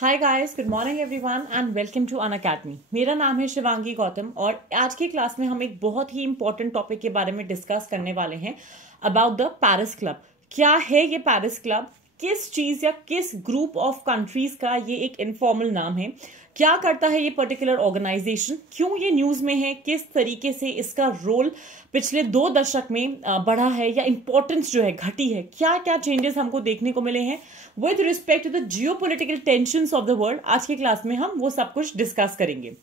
Hi guys, good morning everyone and welcome to Unacademy. मेरा नाम है शिवांगी गौतम और आज की क्लास में हम एक बहुत ही इंपॉर्टेंट टॉपिक के बारे में डिस्कस करने वाले हैं अबाउट द पेरिस क्लब। क्या है ये पेरिस क्लब? किस चीज या किस ग्रुप ऑफ कंट्रीज का ये एक इनफॉर्मल नाम है? क्या करता है ये पर्टिकुलर ऑर्गेनाइजेशन? क्यों ये न्यूज में है? किस तरीके से इसका रोल पिछले 2 दशक में बढ़ा है या इंपॉर्टेंस जो है घटी है? क्या क्या चेंजेस हमको देखने को मिले हैं with respect to the geopolitical tensions of the world? आज की क्लास में हम वो सब कुछ डिस्कस करेंगे।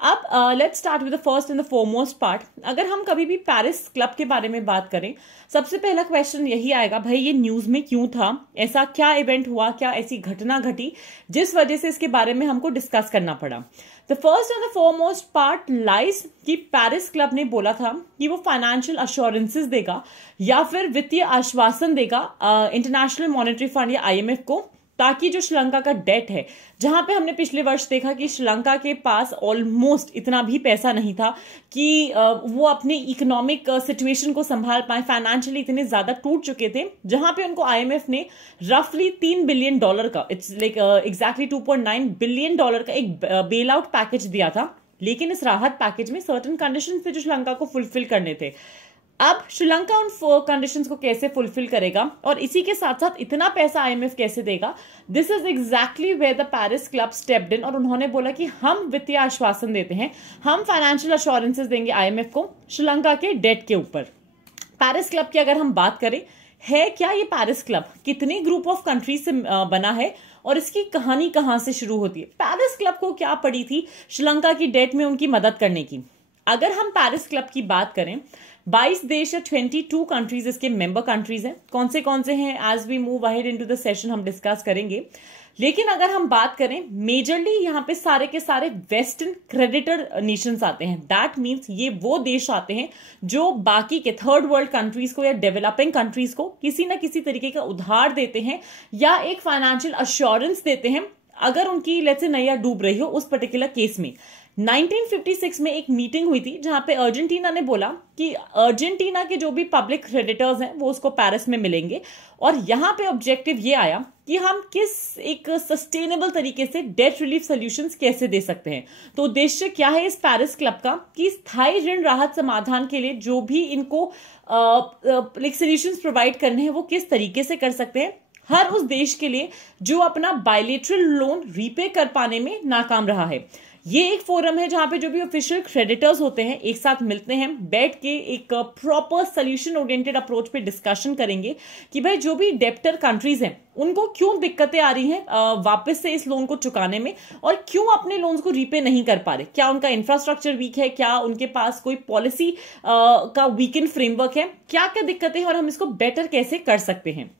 अब let's start with the first and the foremost part. अगर हम कभी भी पेरिस क्लब के बारे में बात करें, सबसे पहला क्वेश्चन यही आएगा, भाई ये न्यूज में क्यों था? ऐसा क्या इवेंट हुआ, क्या ऐसी घटना घटी जिस वजह से इसके बारे में हमको डिस्कस करना पड़ा? The first and the foremost part lies कि पेरिस क्लब ने बोला था कि वो फाइनेंशियल अश्योरेंसेस देगा या फिर वित्तीय आश्वासन देगा इंटरनेशनल मॉनेटरी फंड या आईएमएफ को, ताकि जो श्रीलंका का डेट है, जहां पे हमने पिछले वर्ष देखा कि श्रीलंका के पास ऑलमोस्ट इतना भी पैसा नहीं था कि वो अपने इकोनॉमिक सिचुएशन को संभाल पाए, फाइनेंशियली इतने ज्यादा टूट चुके थे, जहां पे उनको आईएमएफ ने रफली $3 बिलियन का, इट्स लाइक एग्जैक्टली $2.9 बिलियन का एक बेल आउट पैकेज दिया था। लेकिन इस राहत पैकेज में सर्टेन कंडीशन थे जो श्रीलंका को फुलफिल करने थे। अब श्रीलंका उन कंडीशंस को कैसे फुलफिल करेगा और इसी के साथ साथ इतना पैसा आईएमएफ कैसे देगा? This is exactly where the Paris Club stepped in और उन्होंने बोला कि हम वित्तीय आश्वासन देते हैं, हम फाइनेंशियल अश्योरेंसेस देंगे आईएमएफ को श्रीलंका के डेट के ऊपर। पेरिस क्लब की अगर हम बात करें, है क्या ये पेरिस क्लब? कितने ग्रुप ऑफ कंट्रीज से बना है और इसकी कहानी कहां से शुरू होती है? पेरिस क्लब को क्या पड़ी थी श्रीलंका की डेट में उनकी मदद करने की? अगर हम पेरिस क्लब की बात करें, 22 देश या 22 कंट्रीज इसके मेंबर कंट्रीज हैं। कौन से हैं, as we move ahead into the session हम डिस्कस करेंगे। लेकिन अगर हम बात करें, मेजरली यहाँ पे सारे के सारे वेस्टर्न क्रेडिटर नेशंस आते हैं। दैट मीन्स ये वो देश आते हैं जो बाकी के थर्ड वर्ल्ड कंट्रीज को या डेवलपिंग कंट्रीज को किसी ना किसी तरीके का उधार देते हैं या एक फाइनेंशियल अश्योरेंस देते हैं अगर उनकी लेट्स से नैया डूब रही हो उस पर्टिकुलर केस में। 1956 में एक मीटिंग हुई थी जहां पे अर्जेंटीना ने बोला कि अर्जेंटीना के जो भी पब्लिक क्रेडिटर्स हैं वो उसको पेरिस में मिलेंगे और यहां पे ऑब्जेक्टिव ये आया कि हम किस एक सस्टेनेबल तरीके से डेट रिलीफ सॉल्यूशंस कैसे दे सकते हैं। तो उद्देश्य क्या है इस पेरिस क्लब का कि स्थायी ऋण राहत समाधान के लिए जो भी इनको सॉल्यूशंस प्रोवाइड करने हैं वो किस तरीके से कर सकते हैं, हर उस देश के लिए जो अपना बायलेटरल लोन रीपे कर पाने में नाकाम रहा है। ये एक फोरम है जहां पे जो भी ऑफिशियल क्रेडिटर्स होते हैं एक साथ मिलते हैं, बैठ के एक प्रॉपर सोल्यूशन ओरिएंटेड अप्रोच पे डिस्कशन करेंगे कि भाई जो भी डेप्टर कंट्रीज हैं उनको क्यों दिक्कतें आ रही हैं वापस से इस लोन को चुकाने में और क्यों अपने लोन्स को रीपे नहीं कर पा रहे। क्या उनका इंफ्रास्ट्रक्चर वीक है, क्या उनके पास कोई पॉलिसी का वीकेंड फ्रेमवर्क है, क्या क्या दिक्कतें हैं और हम इसको बेटर कैसे कर सकते हैं।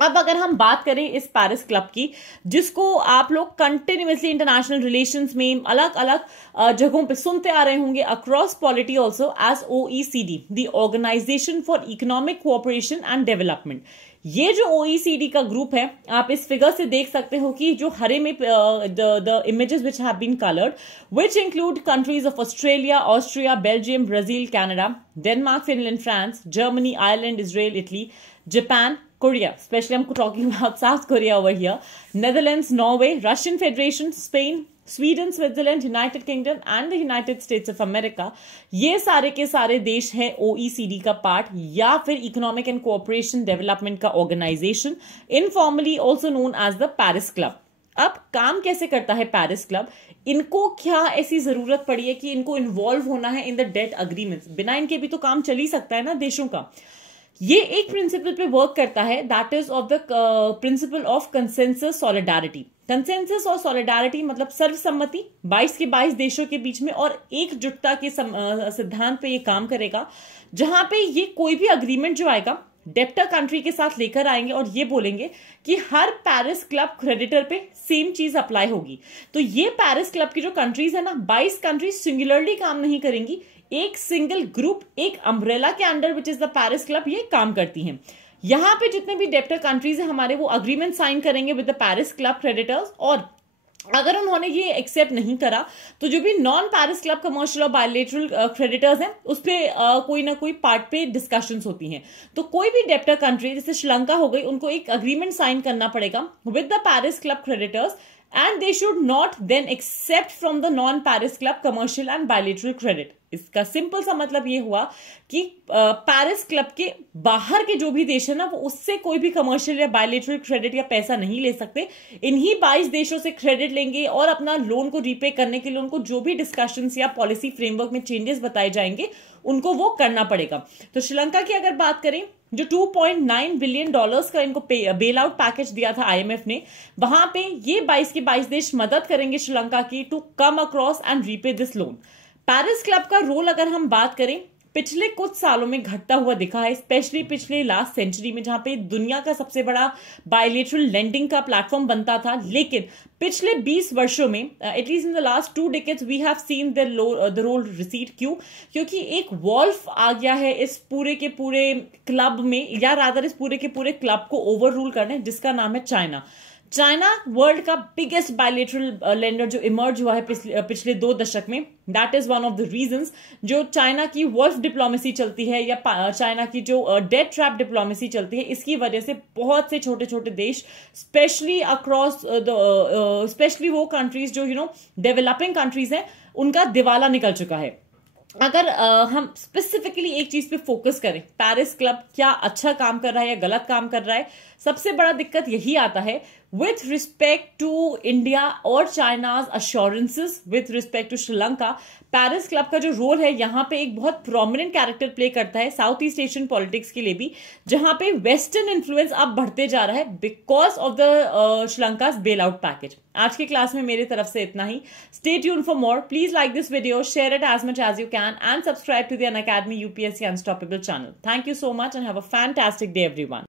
अब अगर हम बात करें इस पेरिस क्लब की, जिसको आप लोग कंटिन्यूअसली इंटरनेशनल रिलेशंस में अलग अलग जगहों पे सुनते आ रहे होंगे across polity also as OECD, the organisation for economic cooperation and development. ये जो OECD का ग्रुप है, आप इस फिगर से देख सकते हो कि जो हरे में the images which have been coloured which include countries of Australia, Austria, Belgium, Brazil, Canada, Denmark, Finland, France, Germany, Ireland, Israel, Italy, Japan, Korea, especially I'm talking about South Korea over here, Netherlands, Norway, Russian Federation, Spain, Sweden, Switzerland, United Kingdom and the United States of America। ये सारे के सारे देश हैं OECD का part या फिर economic and cooperation development का organisation, informally also known as the Paris club. अब काम कैसे करता है पेरिस क्लब? इनको क्या ऐसी जरूरत पड़ी है कि इनको इन्वॉल्व होना है इन द डेट अग्रीमेंट्स? बिना इनके भी तो काम चल ही सकता है ना देशों का। ये एक प्रिंसिपल पे वर्क करता है, that is of the principle of consensus solidarity. Consensus और सॉलिडारिटी मतलब सर्वसम्मति 22 के 22 देशों के बीच में और एकजुटता के सिद्धांत पे ये काम करेगा, जहां पे ये कोई भी अग्रीमेंट जो आएगा डेप्टर कंट्री के साथ लेकर आएंगे और ये बोलेंगे कि हर पेरिस क्लब क्रेडिटर पे सेम चीज अप्लाई होगी। तो ये पेरिस क्लब की जो कंट्रीज है ना, 22 कंट्रीज सिंगुलरली काम नहीं करेंगी, एक सिंगल ग्रुप, एक अम्ब्रेला के under which is the Paris club ये काम करती हैं। यहां पे जितने भी डेप्टर कंट्रीज हैं हमारे, वो अग्रीमेंट साइन करेंगे with the Paris club creditors और अगर उन्होंने ये एक्सेप्ट नहीं करा तो जो भी नॉन पेरिस क्लब कमर्शियल और बायलेटरल क्रेडिटर्स हैं उस पर कोई ना कोई पार्ट पे डिस्कशंस होती हैं। तो कोई भी डेप्टर कंट्री जैसे श्रीलंका हो गई, उनको एक अग्रीमेंट साइन करना पड़ेगा with the Paris club creditors and they should not then accept from the non-Paris Club commercial and bilateral credit. इसका सिंपल सा मतलब ये हुआ कि पेरिस क्लब के बाहर के जो भी देश है ना, वो उससे कोई भी कमर्शियल या बायलेटरल क्रेडिट या पैसा नहीं ले सकते. इन्हीं 22 देशों से क्रेडिट लेंगे और अपना लोन को रीपे करने के लिए उनको जो भी डिस्कशंस या पॉलिसी फ्रेमवर्क में चेंजेस बताए जाएंगे उनको वो करना पड़ेगा. तो श्रीलंका की अगर बात करें, जो $2.9 बिलियन का इनको बेल आउट पैकेज दिया था IMF ने, वहां पे ये 22 के 22 देश मदद करेंगे श्रीलंका की to come across and repay this loan. Paris club का रोल अगर हम बात करें, पिछले कुछ सालों में घटता हुआ दिखा है, स्पेशली पिछले लास्ट सेंचुरी में, जहां पे दुनिया का सबसे बड़ा बायलेटरल लेंडिंग का प्लेटफॉर्म बनता था. लेकिन पिछले 20 वर्षों में, at least in the last 2 decades, we have seen the role recede. क्यों? क्योंकि एक वॉल्फ आ गया है इस पूरे के पूरे क्लब में, या रादर इस पूरे के पूरे क्लब को ओवर रूल करने, जिसका नाम है चाइना. चाइना वर्ल्ड का बिगेस्ट बायलेटरल लेंडर जो इमर्ज हुआ है पिछले 2 दशक में. That is one of the reasons. जो चाइना की वॉल्फ डिप्लोमेसी चलती है या चाइना की जो डेट ट्रैप डिप्लोमेसी चलती है, इसकी वजह से बहुत से छोटे छोटे देश, स्पेशली अक्रॉस स्पेशली वो कंट्रीज जो डेवलपिंग कंट्रीज हैं, उनका दिवाला निकल चुका है. अगर हम स्पेसिफिकली एक चीज पे फोकस करें, पेरिस क्लब क्या अच्छा काम कर रहा है या गलत काम कर रहा है, सबसे बड़ा दिक्कत यही आता है with respect to India और China's assurances with respect to Sri Lanka. Paris club का जो रोल है यहाँ पे एक बहुत प्रोमिनेंट कैरेक्टर प्ले करता है साउथ ईस्ट एशियन पॉलिटिक्स के लिए भी, जहां पे वेस्टर्न इन्फ्लुएंस अब बढ़ते जा रहा है because of the Sri Lanka's bail out package. आज की क्लास में मेरी तरफ से इतना ही. Stay tuned for more. Please like this video, share it as much as you can, and subscribe to the Unacademy UPSC Unstoppable channel. Thank you so much and have a fantastic day everyone.